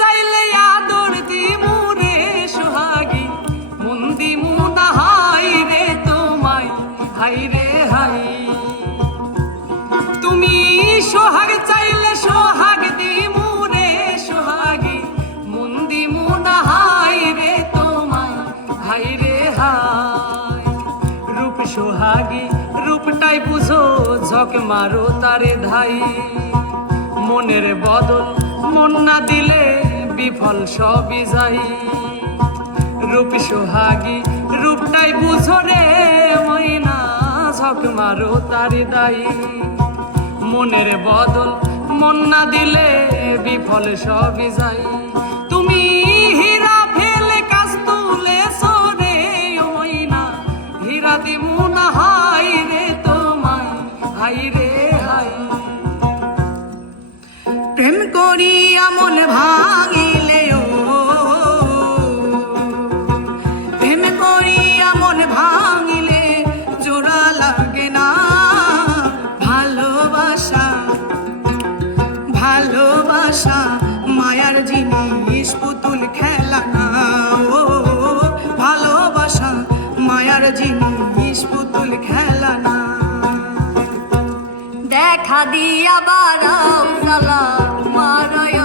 চাইলে আদর দিমু রে সোহাগী। মন দিমু না, হাই রে তোমায়, হাই রে হাই। তুমি সোহাগ চাইলে সোহাগ দিমু রে সোহাগী। মন দিমু না, হাই রে তোমায়, হাই রে হাই। রূপ সোহাগী, রূপটাই বুঝো, ঝক মারো তারে ধাই। মনের বদল মন না দিলে বিফল সবই যাই। রূপ সোহাগী, রূপটাই বুঝো রে ময়না ঝক মারো তারি দায়ী। মনের বদল মন না দিলে বিফল সবই যাই। মন ভাঙিলে ও? প্রেম করিয়া মন ভাঙিলে জোড়া লাগে না। ভালোবাসা ভালোবাসা, মায়ার জিনিস, পুতুল খেলা না ও। ভালোবাসা, মায়ার জিনিস, পুতুল খেলা না। দেখা দিয়া বারাও সালা মারয়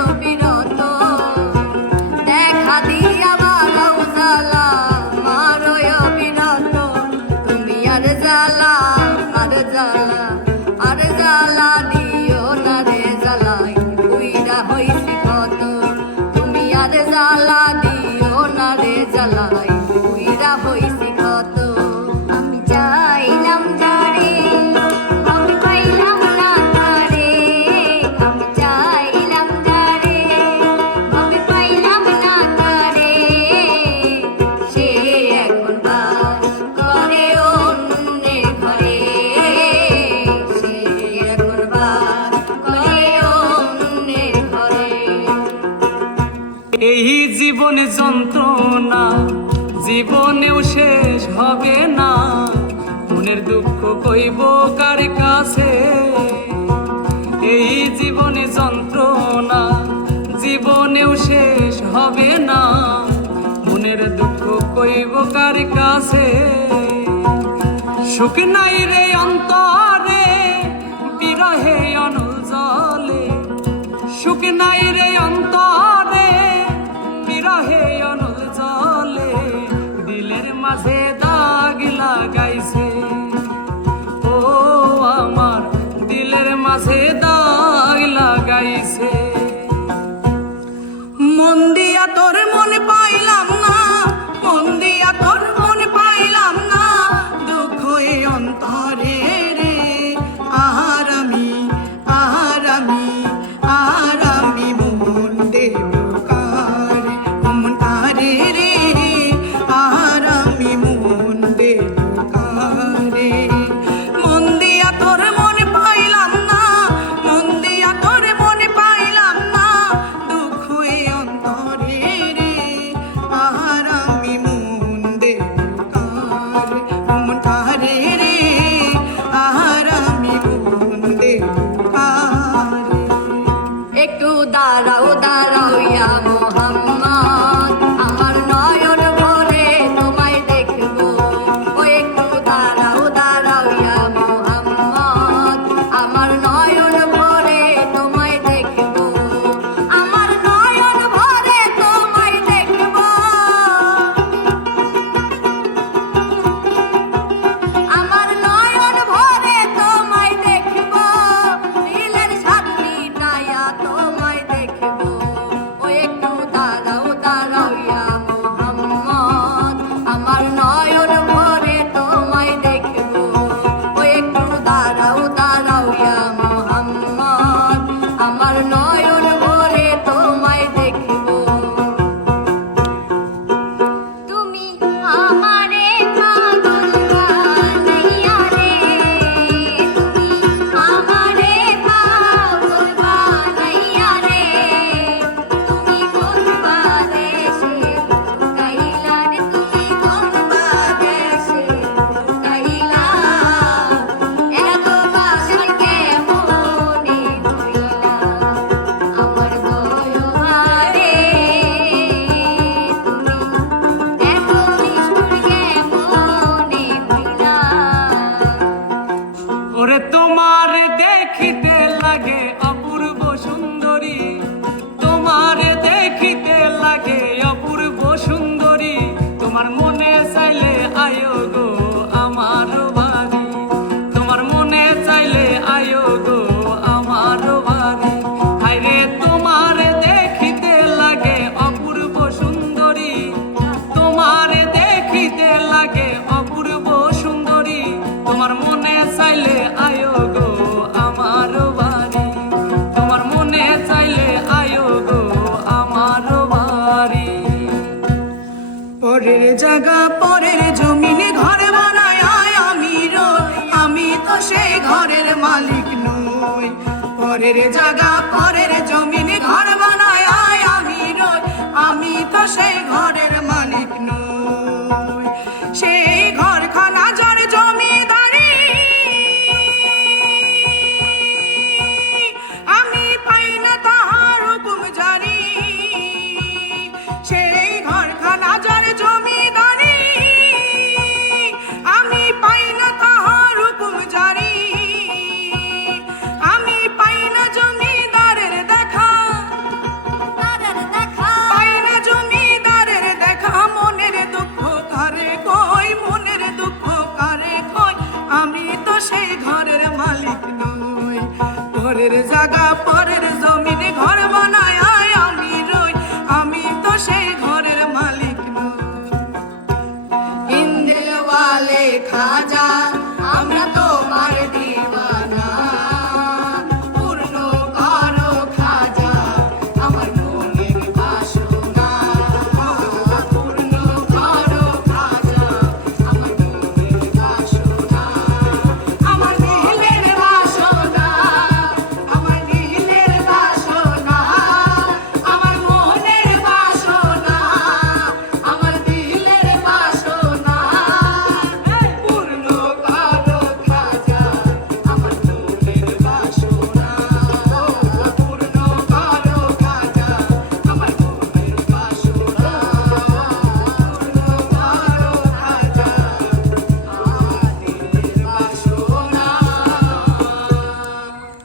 জীবনে যন্ত্রণা, জীবনেও শেষ হবে না। মনের দুঃখ কইব কার কাছে? এই জীবনে যন্ত্রণা, জীবনেও শেষ হবে না। মনের দুঃখ কইব কার কাছে? সুখ নাই রে অন্তরে, বিরহে অনুজলে সুখ নাই রে অন্তরে মন নিজের জায়গা পরের জমিনে ঘর বানায় আমি রই আমি তো সেই